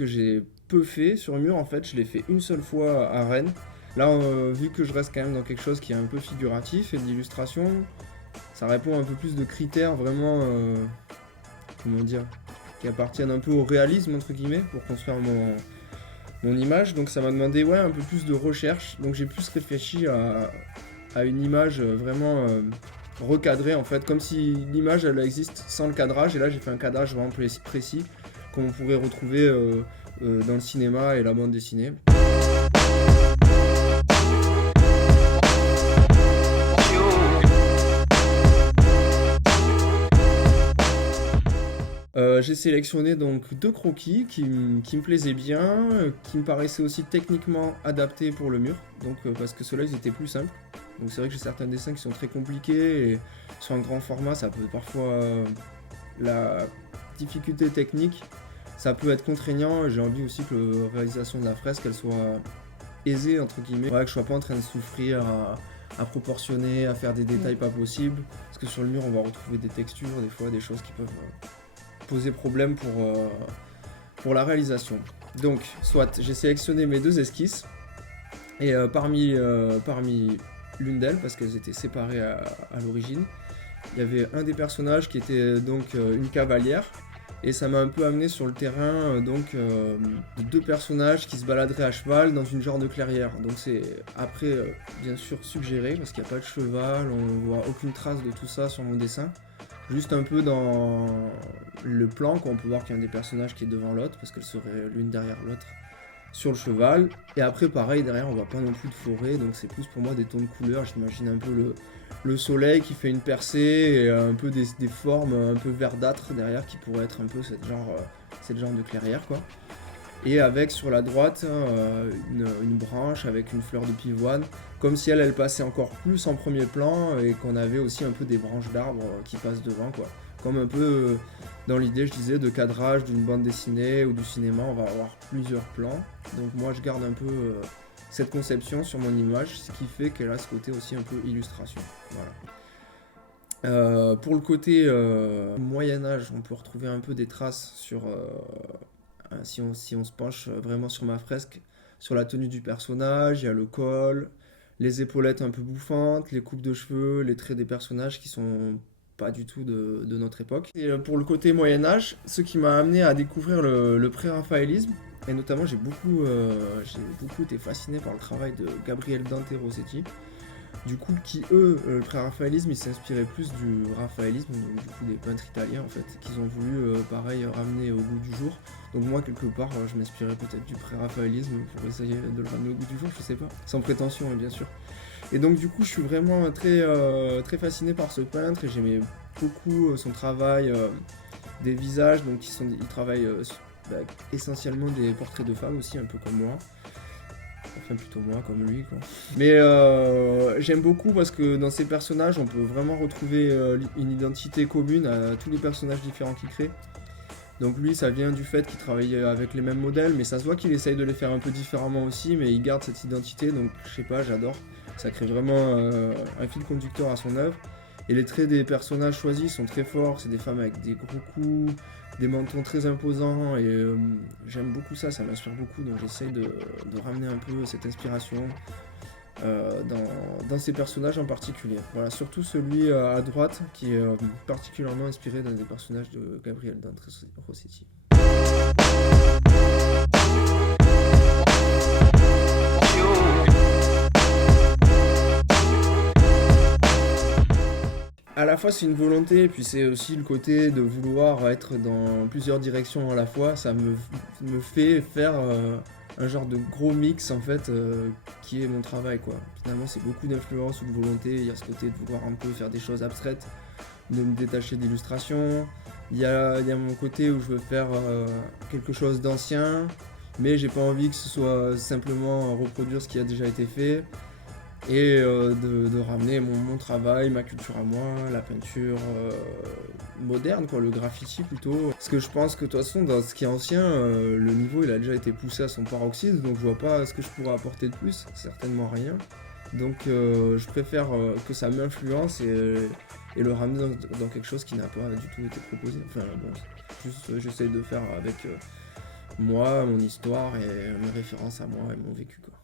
que j'ai peu fait sur mur, en fait, je l'ai fait une seule fois à Rennes. Là, vu que je reste quand même dans quelque chose qui est un peu figuratif et de l'illustration, ça répond un peu plus de critères vraiment, comment dire, qui appartiennent un peu au réalisme, entre guillemets, pour construire mon image. Donc ça m'a demandé ouais, un peu plus de recherche. Donc j'ai plus réfléchi à une image vraiment recadrée, en fait, comme si l'image elle existe sans le cadrage. Et là, j'ai fait un cadrage vraiment précis, comme on pourrait retrouver dans le cinéma et la bande dessinée. J'ai sélectionné donc deux croquis qui me plaisaient bien, qui me paraissaient aussi techniquement adaptés pour le mur, donc parce que ceux-là ils étaient plus simples. Donc c'est vrai que j'ai certains dessins qui sont très compliqués et sur un grand format ça peut parfois la difficulté technique, ça peut être contraignant. J'ai envie aussi que la réalisation de la fresque elle soit aisée entre guillemets, ouais, que je sois pas en train de souffrir à proportionner, à faire des détails pas possibles, parce que sur le mur on va retrouver des textures, des fois des choses qui peuvent poser problème pour la réalisation. Donc, soit j'ai sélectionné mes deux esquisses, et parmi l'une d'elles, parce qu'elles étaient séparées à l'origine, il y avait un des personnages qui était donc une cavalière, et ça m'a un peu amené sur le terrain de deux personnages qui se baladeraient à cheval dans une genre de clairière. Donc c'est après bien sûr suggéré, parce qu'il n'y a pas de cheval, on voit aucune trace de tout ça sur mon dessin. Juste un peu dans le plan, on peut voir qu'il y a un des personnages qui est devant l'autre, parce qu'elle serait l'une derrière l'autre sur le cheval. Et après, pareil, derrière, on voit pas non plus de forêt, donc c'est plus pour moi des tons de couleurs. J'imagine un peu le soleil qui fait une percée et un peu des formes un peu verdâtres derrière qui pourraient être un peu cette genre de clairière, quoi. Et avec sur la droite une branche avec une fleur de pivoine, comme si elle passait encore plus en premier plan et qu'on avait aussi un peu des branches d'arbres qui passent devant, quoi. Comme un peu dans l'idée, je disais, de cadrage d'une bande dessinée ou du cinéma, on va avoir plusieurs plans. Donc moi je garde un peu cette conception sur mon image, ce qui fait qu'elle a ce côté aussi un peu illustration. Voilà. Pour le côté Moyen-Âge, on peut retrouver un peu des traces sur... si on se penche vraiment sur ma fresque, sur la tenue du personnage, il y a le col, les épaulettes un peu bouffantes, les coupes de cheveux, les traits des personnages qui sont pas du tout de notre époque. Et pour le côté Moyen-Âge, ce qui m'a amené à découvrir le pré-raphaélisme, et notamment j'ai beaucoup été fasciné par le travail de Gabriel Dante Rossetti, du coup le pré-raphaélisme, ils s'inspiraient plus du raphaélisme, donc du coup des peintres italiens en fait, qu'ils ont voulu pareil ramener au goût du jour. Donc moi quelque part je m'inspirais peut-être du pré-raphaélisme pour essayer de le ramener au goût du jour, je sais pas, sans prétention hein, bien sûr. Et donc du coup je suis vraiment très fasciné par ce peintre et j'aimais beaucoup son travail des visages, donc il travaille essentiellement des portraits de femmes aussi, un peu comme moi. Enfin plutôt moi comme lui quoi. Mais j'aime beaucoup parce que dans ces personnages on peut vraiment retrouver une identité commune à tous les personnages différents qu'il crée. Donc lui ça vient du fait qu'il travaille avec les mêmes modèles, mais ça se voit qu'il essaye de les faire un peu différemment aussi, mais il garde cette identité, donc je sais pas, j'adore. Ça crée vraiment un fil conducteur à son œuvre. Et les traits des personnages choisis sont très forts, c'est des femmes avec des gros coups, des mentons très imposants, et j'aime beaucoup ça m'inspire beaucoup, donc j'essaye de ramener un peu cette inspiration dans ces personnages en particulier. Voilà, surtout celui à droite qui est particulièrement inspiré d'un des personnages de Gabriel Dante Rossetti. À la fois c'est une volonté, et puis c'est aussi le côté de vouloir être dans plusieurs directions à la fois. Ça me fait faire un genre de gros mix en fait qui est mon travail quoi. Finalement c'est beaucoup d'influence ou de volonté, il y a ce côté de vouloir un peu faire des choses abstraites, de me détacher d'illustration. Il y a mon côté où je veux faire quelque chose d'ancien, mais j'ai pas envie que ce soit simplement reproduire ce qui a déjà été fait. Et de ramener mon travail, ma culture à moi, la peinture moderne, quoi, le graffiti plutôt. Parce que je pense que de toute façon, dans ce qui est ancien, le niveau il a déjà été poussé à son paroxysme, donc je vois pas ce que je pourrais apporter de plus, certainement rien. Donc je préfère que ça m'influence et le ramener dans quelque chose qui n'a pas du tout été proposé. Enfin bon, juste j'essaye de faire avec moi, mon histoire et mes références à moi et mon vécu, quoi.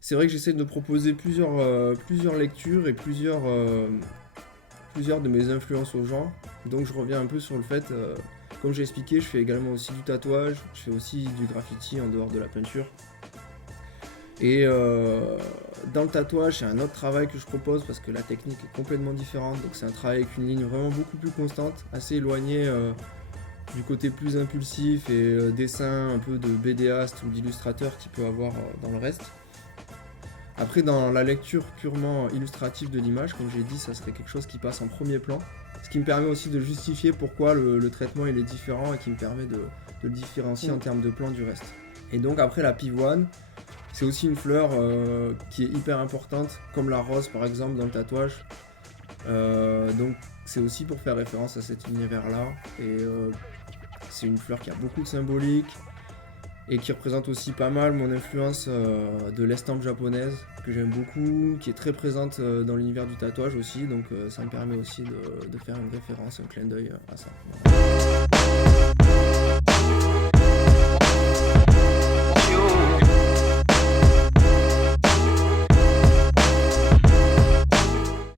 C'est vrai que j'essaie de proposer plusieurs lectures et plusieurs de mes influences aux gens. Donc je reviens un peu sur le fait, comme j'ai expliqué, je fais également aussi du tatouage, je fais aussi du graffiti en dehors de la peinture. Et dans le tatouage, c'est un autre travail que je propose parce que la technique est complètement différente. Donc c'est un travail avec une ligne vraiment beaucoup plus constante, assez éloignée du côté plus impulsif et dessin un peu de BDaste ou d'illustrateur qu'il peut avoir dans le reste. Après, dans la lecture purement illustrative de l'image, comme j'ai dit, ça serait quelque chose qui passe en premier plan. Ce qui me permet aussi de justifier pourquoi le traitement il est différent et qui me permet de le différencier en termes de plan du reste. Et donc après la pivoine, c'est aussi une fleur qui est hyper importante, comme la rose par exemple dans le tatouage. Donc c'est aussi pour faire référence à cet univers-là. Et c'est une fleur qui a beaucoup de symbolique et qui représente aussi pas mal mon influence de l'estampe japonaise, que j'aime beaucoup, qui est très présente dans l'univers du tatouage aussi. Donc ça me permet aussi de faire une référence, un clin d'œil à ça. Voilà.